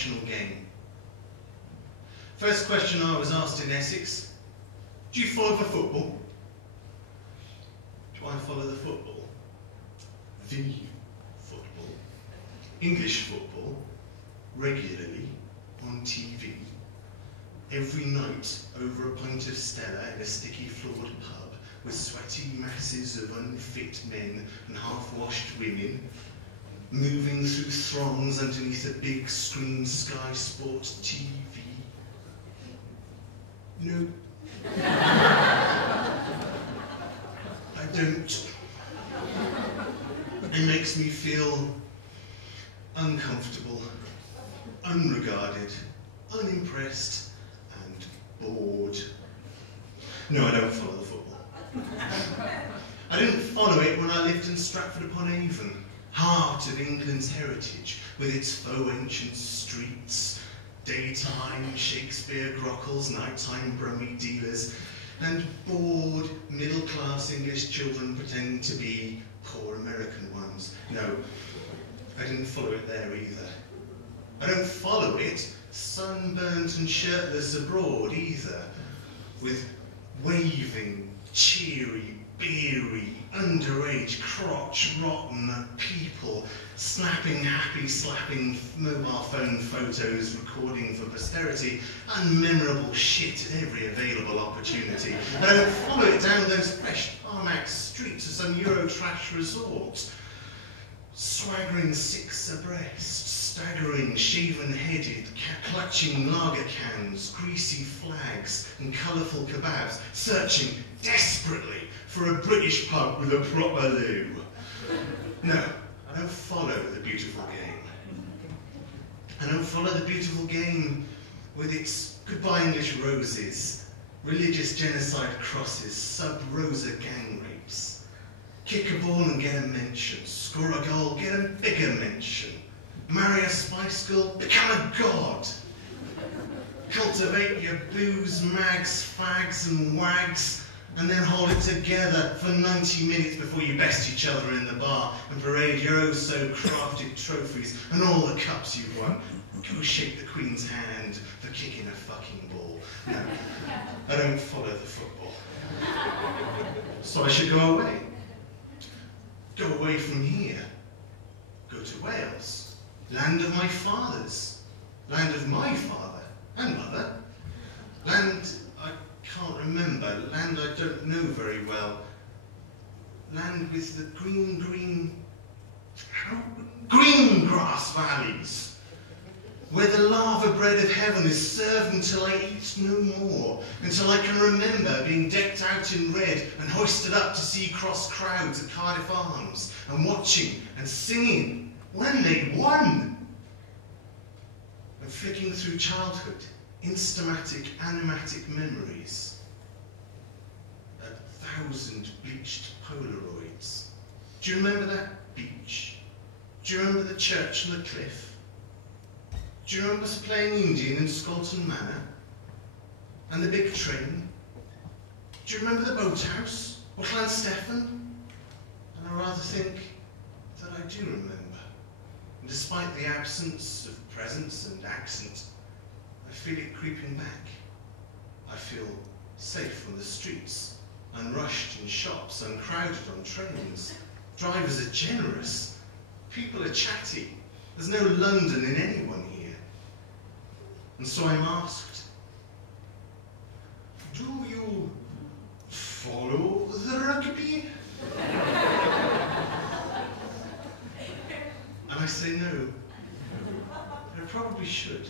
national game. First question I was asked in Essex, do you follow the football? Do I follow the football? The football. English football, regularly, on TV, every night over a pint of Stella in a sticky floored pub with sweaty masses of unfit men and half-washed women, moving through throngs underneath a big screen Sky Sport TV. No. I don't. It makes me feel uncomfortable, unregarded, unimpressed, and bored. No, I don't follow the football. I didn't follow it when I lived in Stratford-upon-Avon, heart of England's heritage, with its faux ancient streets, daytime Shakespeare grockles, nighttime Brummie dealers, and bored middle-class English children pretending to be poor American ones. No, I didn't follow it there either. I don't follow it sunburnt and shirtless abroad either, with waving, cheery, beery, underage, crotch-rotten people snapping happy, slapping mobile phone photos, recording for posterity, and memorable shit at every available opportunity. I don't follow it down those fresh tarmac streets of some Eurotrash resort, swaggering six abreast, staggering, shaven-headed, clutching lager cans, greasy flags, and colourful kebabs, searching desperately for a British pub with a proper loo. No, I don't follow the beautiful game. I don't follow the beautiful game with its goodbye English roses, religious genocide crosses, sub-Rosa gang rapes. Kick a ball and get a mention, score a goal, get a bigger mention. Marry a Spice Girl, become a god. Cultivate your booze, mags, fags and wags, and then hold it together for 90 minutes before you best each other in the bar and parade your oh-so-crafted trophies and all the cups you've won. Go shake the Queen's hand for kicking a fucking ball. No, I don't follow the football. So I should go away. Go away from here. Go to Wales, land of my fathers, land of my father and mother, land I can't remember, land I don't know very well, land with the green grass valleys, where the lava bread of heaven is served until I eat no more, until I can remember being decked out in red and hoisted up to see cross crowds at Cardiff Arms, and watching and singing when they won, and flicking through childhood, instamatic, animatic memories, 1,000 bleached Polaroids. Do you remember that beach? Do you remember the church and the cliff? Do you remember us playing Indian in Scolton Manor? And the big train? Do you remember the boathouse? Or Llanstefan? And I rather think that I do remember. And despite the absence of presence and accent, I feel it creeping back. I feel safe on the streets, unrushed in shops, uncrowded on trains. Drivers are generous. People are chatty. There's no London in anyone here. And so I'm asked, do you follow the rugby? And I say no. I probably should.